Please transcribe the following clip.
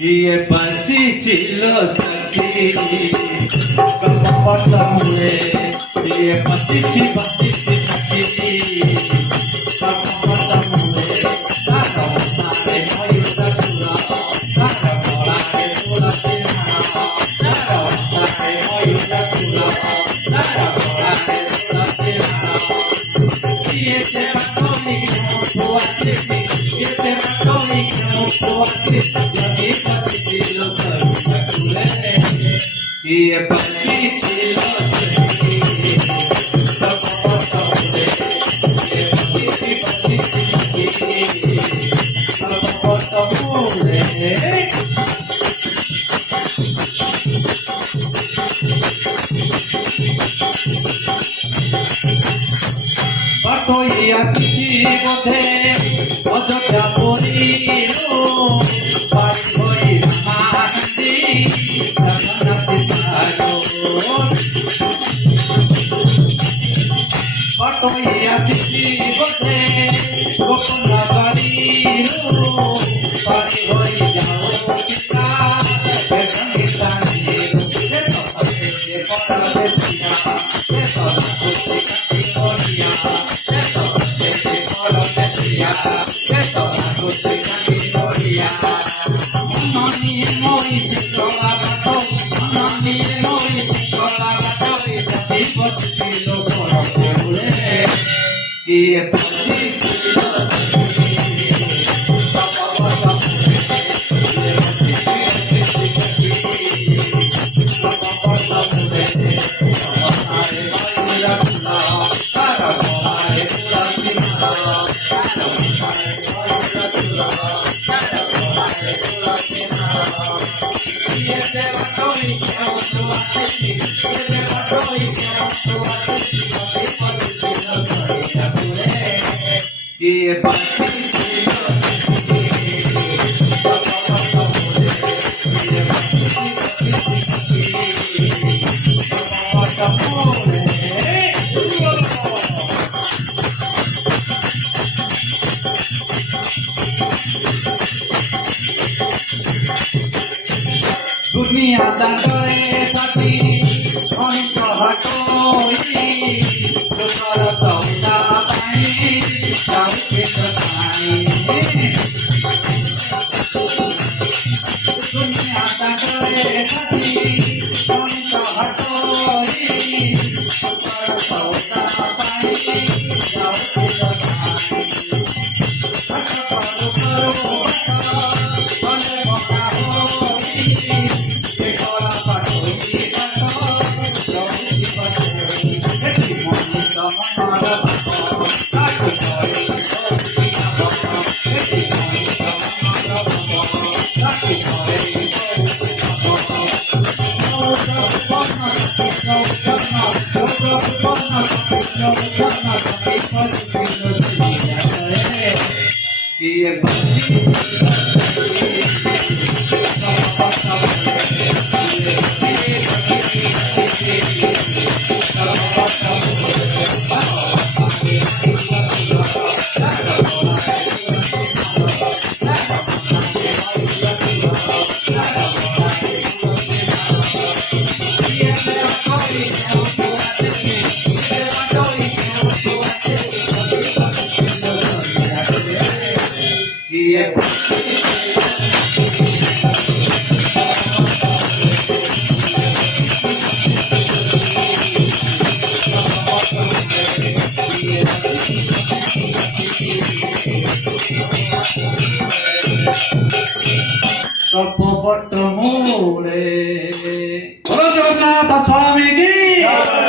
কিয়ে বাসি ছিল সখী কপট মুয়ে কিয়ে বাসিছি বাসিছি সখী কপট মুয়ে সারা সারে হইতা তুলা সারা পড়ারে তুলাতে না সারা সারে হইতা তুলা সারা পড়ারে তুলাতে না কিয়ে তে বাকনি মতো আছে কিয়ে তে বাকনি মতো আছে কিয়ে বাসি ছিল পাঠইয়া চিঠি বোধে অযোধ্যা পড়িল পারি হই রামানন্দি জগন্নাথ সাগর পাঠইয়া চিঠি বোধে গোপন বাড়িল পারি হই যাও পিতা গীতা दुनिया दांडरे साथी अंत हटोई तुमर सौदा पाई जाऊके सताई दुनिया दांडरे साथी अंत हटोई तुमर सौदा पाई जाऊके सताई कपट मोरे जगन्नाथ स्वामी की